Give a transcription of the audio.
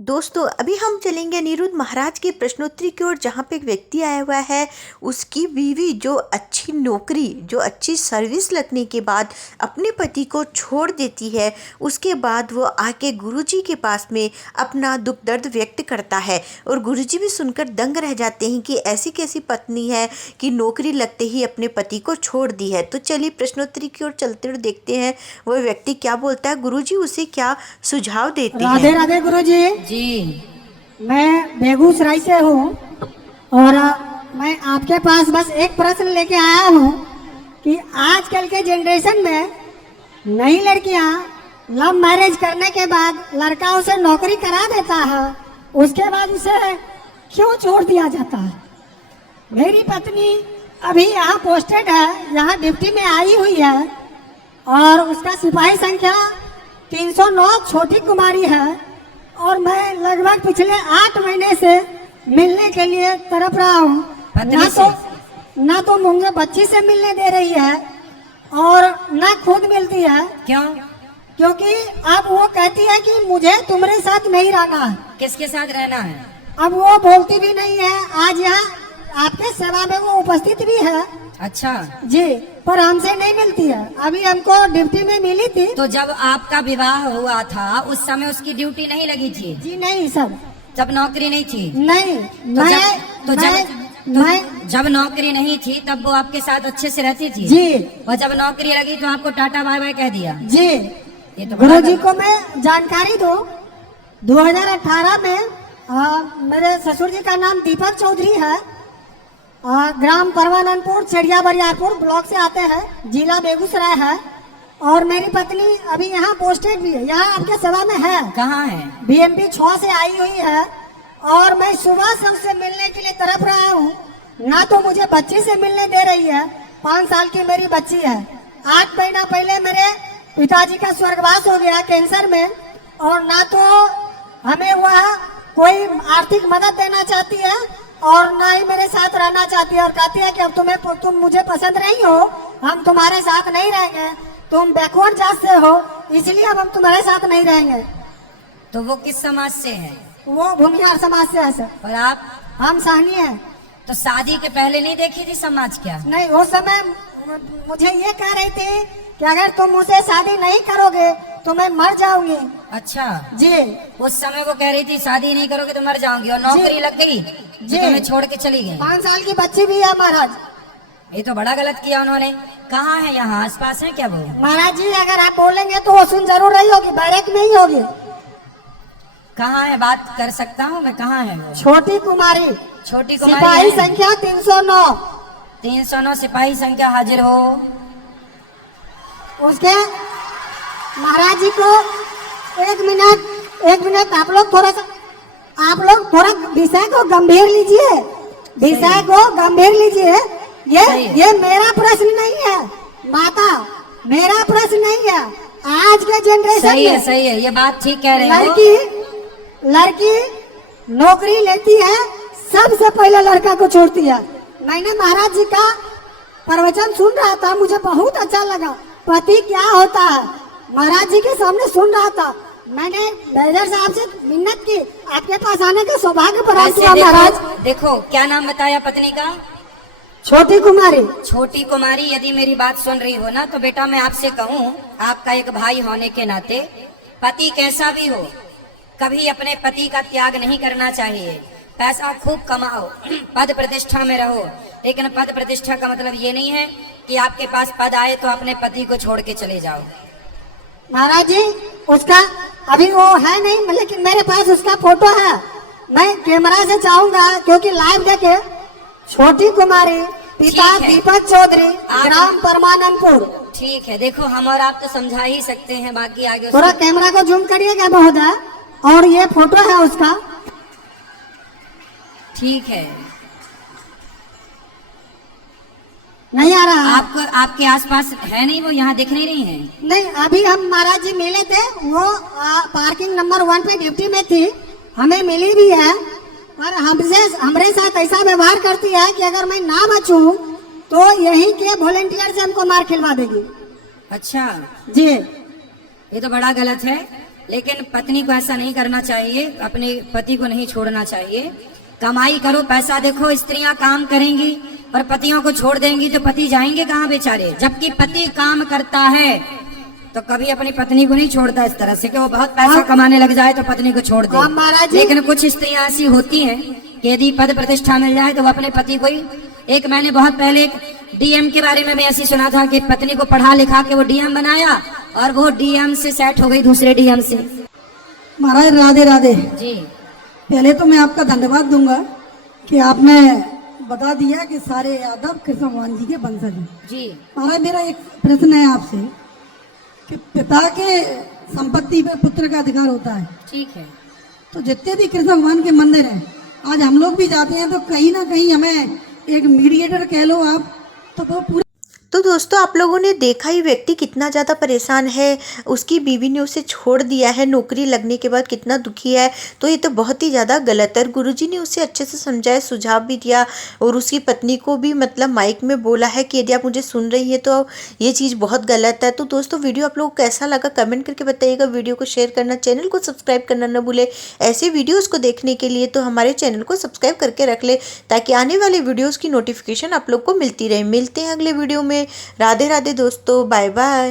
दोस्तों अभी हम चलेंगे अनिरुद्ध महाराज के प्रश्नोत्तरी की ओर, जहाँ पे एक व्यक्ति आया हुआ है। उसकी बीवी जो अच्छी नौकरी, जो अच्छी सर्विस लगने के बाद अपने पति को छोड़ देती है, उसके बाद वो आके गुरुजी के पास में अपना दुख दर्द व्यक्त करता है और गुरुजी भी सुनकर दंग रह जाते हैं कि ऐसी कैसी पत्नी है कि नौकरी लगते ही अपने पति को छोड़ दी है। तो चलिए प्रश्नोत्तरी की ओर चलते हुए देखते हैं वो व्यक्ति क्या बोलता है, गुरुजी उसे क्या सुझाव देते हैं। राधे राधे गुरुजी जी। मैं बेगूसराय से हूँ और मैं आपके पास बस एक प्रश्न लेके आया हूँ कि आजकल के जनरेशन में नई लड़कियाँ लव मैरिज करने के बाद लड़का उसे नौकरी करा देता है, उसके बाद उसे क्यों छोड़ दिया जाता है। मेरी पत्नी अभी यहाँ पोस्टेड है, यहाँ ड्यूटी में आई हुई है और उसका सिपाही संख्या 309 छोटी कुमारी है और मैं लगभग पिछले 8 महीने से मिलने के लिए तड़प रहा हूँ। ना तो मुझे बच्ची से मिलने दे रही है और ना खुद मिलती है। क्यों? क्योंकि अब वो कहती है कि मुझे तुम्हारे साथ नहीं रहना है। किसके साथ रहना है? अब वो बोलती भी नहीं है। आज यहाँ आपके सेवा में वो उपस्थित भी है। अच्छा जी, पर हमसे नहीं मिलती है। अभी हमको ड्यूटी में मिली थी। तो जब आपका विवाह हुआ था उस समय उसकी ड्यूटी नहीं लगी थी? जी नहीं सर, जब नौकरी नहीं थी? नहीं। जब नौकरी नहीं थी तब वो आपके साथ अच्छे से रहती थी? जी। और जब नौकरी लगी तो आपको टाटा बाय बाय कह दिया? जी। ये तो गुरु जी को मैं जानकारी दूं, 2018 में मेरे ससुर जी का नाम दीपक चौधरी है। ग्राम परमानंदपुर, चिड़िया बरियारपुर ब्लॉक से आते हैं, जिला बेगूसराय है। और मेरी पत्नी अभी यहाँ पोस्टेड भी है, यहाँ आपके सेवा में है। कहाँ है? BMP 6 से आई हुई है और मैं सुबह से उससे मिलने के लिए तड़प रहा हूँ। ना तो मुझे बच्ची से मिलने दे रही है, 5 साल की मेरी बच्ची है। 8 महीना पहले मेरे पिताजी का स्वर्गवास हो गया कैंसर में, और ना तो हमें वह कोई आर्थिक मदद देना चाहती है और ना ही मेरे साथ रहना चाहती है, और कहती है कि अब तुम मुझे पसंद नहीं हो, हम तुम्हारे साथ नहीं रहेंगे, तुम बैकवर्ड जात से हो, इसलिए अब हम तुम्हारे साथ नहीं रहेंगे। तो वो किस समाज से है? वो भूमिहार समाज से है सर। और आप? हम सहनी है। तो शादी के पहले नहीं देखी थी समाज क्या? नहीं, उस समय मुझे ये कह रही थी कि अगर तुम मुझसे शादी नहीं करोगे तो मैं मर जाऊंगी। अच्छा जी। उस समय वो कह रही थी शादी नहीं करोगे तो मर जाऊंगी, और नौकरी लग गई जी, तुम्हें छोड़ के चली गई। 5 साल की बच्ची भी है महाराज। ये तो बड़ा गलत किया उन्होंने। कहाँ है? यहाँ आस पास है क्या वो? महाराज जी अगर आप बोलेंगे तो वो सुन जरूर रही होगी, बैरक में ही होगी। कहाँ है? बात कर सकता हूँ मैं, कहाँ है वो? छोटी कुमारी, छोटी कुमारी सिपाही है? संख्या 309। 309 सिपाही संख्या हाजिर हो। उसके महाराज जी को एक मिनट आप लोग थोड़ा विषय को गंभीर लीजिए, विषय को गंभीर लीजिए। ये मेरा प्रश्न नहीं है माता, मेरा प्रश्न नहीं है। आज के जनरेशन में सही है, ये बात ठीक कह रहे हो। लड़की नौकरी लेती है, सबसे पहले लड़का को छोड़ती है। मैंने महाराज जी का प्रवचन सुन रहा था, मुझे बहुत अच्छा लगा। पति क्या होता है महाराज जी के सामने सुन रहा था। मैंने मैनेजर साहब से मिन्नत की, आपके पास आने का सौभाग्य प्राप्त हुआ महाराज। देखो क्या नाम बताया पत्नी का? छोटी कुमारी। छोटी कुमारी, यदि मेरी बात सुन रही हो ना तो बेटा मैं आपसे कहूँ, आपका एक भाई होने के नाते, पति कैसा भी हो कभी अपने पति का त्याग नहीं करना चाहिए। पैसा खूब कमाओ, पद प्रतिष्ठा में रहो, लेकिन पद प्रतिष्ठा का मतलब ये नहीं है कि आपके पास पद आए तो अपने पति को छोड़ के चले जाओ। महाराज जी उसका अभी वो है नहीं, लेकिन मेरे पास उसका फोटो है। मैं कैमरा से चाहूंगा, क्योंकि लाइव देखे। छोटी कुमारी, पिता दीपक चौधरी, ग्राम परमानंदपुर। ठीक है, देखो हम और आप तो समझा ही सकते हैं, बाकी आगे थोड़ा कैमरा को जूम करिएगा महोदय। और ये फोटो है उसका। ठीक है, नहीं आ रहा आपको? आपके आसपास है नहीं वो? यहाँ दिख नहीं रही है? नहीं, अभी हम महाराज जी मिले थे, वो पार्किंग नंबर 1 पे ड्यूटी में थी, हमें मिली भी है, पर हमरे साथ ऐसा व्यवहार करती है कि अगर मैं ना बचूं तो यहीं के वॉलेंटियर से हमको मार खिलवा देगी। अच्छा जी। ये तो बड़ा गलत है। लेकिन पत्नी को ऐसा नहीं करना चाहिए, अपने पति को नहीं छोड़ना चाहिए। कमाई करो, पैसा देखो, स्त्रियां काम करेंगी और पतियों को छोड़ देंगी तो पति जाएंगे कहाँ बेचारे। जबकि पति काम करता है तो कभी अपनी पत्नी को नहीं छोड़ता इस तरह से कि वो बहुत पैसा कमाने लग जाए तो पत्नी को छोड़ हाँ, दे। महाराज जी। लेकिन कुछ स्त्रियां ऐसी होती हैं कि यदि पद प्रतिष्ठा मिल जाए तो वो अपने पति को ही, एक मैंने बहुत पहले एक डीएम के बारे में भी ऐसी सुना था कि पत्नी को पढ़ा लिखा के वो डीएम बनाया और वो डीएम से सेट हो गई दूसरे डीएम से। महाराज राधे राधे। जी पहले तो मैं आपका धन्यवाद दूंगा कि आपने बता दिया कि सारे यादव कृष्ण भगवान जी के वंशज हैं। जी महाराज मेरा एक प्रश्न है आपसे कि पिता के संपत्ति पे पुत्र का अधिकार होता है, ठीक है। तो जितने भी कृष्ण भगवान के मंदिर हैं, आज हम लोग भी जाते हैं तो कहीं ना कहीं हमें एक मीडिएटर कह लो आप, तो वो पूरे तो दोस्तों आप लोगों ने देखा ही व्यक्ति कितना ज़्यादा परेशान है, उसकी बीवी ने उसे छोड़ दिया है, नौकरी लगने के बाद कितना दुखी है। तो ये तो बहुत ही ज़्यादा गलत है। गुरुजी ने उसे अच्छे से समझाया, सुझाव भी दिया और उसकी पत्नी को भी मतलब माइक में बोला है कि यदि आप मुझे सुन रही है तो ये चीज़ बहुत गलत है। तो दोस्तों वीडियो आप लोगों को कैसा लगा कमेंट करके बताइएगा। वीडियो को शेयर करना, चैनल को सब्सक्राइब करना न भूले। ऐसे वीडियोज़ को देखने के लिए तो हमारे चैनल को सब्सक्राइब करके रख ले ताकि आने वाले वीडियोज़ की नोटिफिकेशन आप लोग को मिलती रहे। मिलते हैं अगले वीडियो में। राधे राधे दोस्तों, बाय बाय।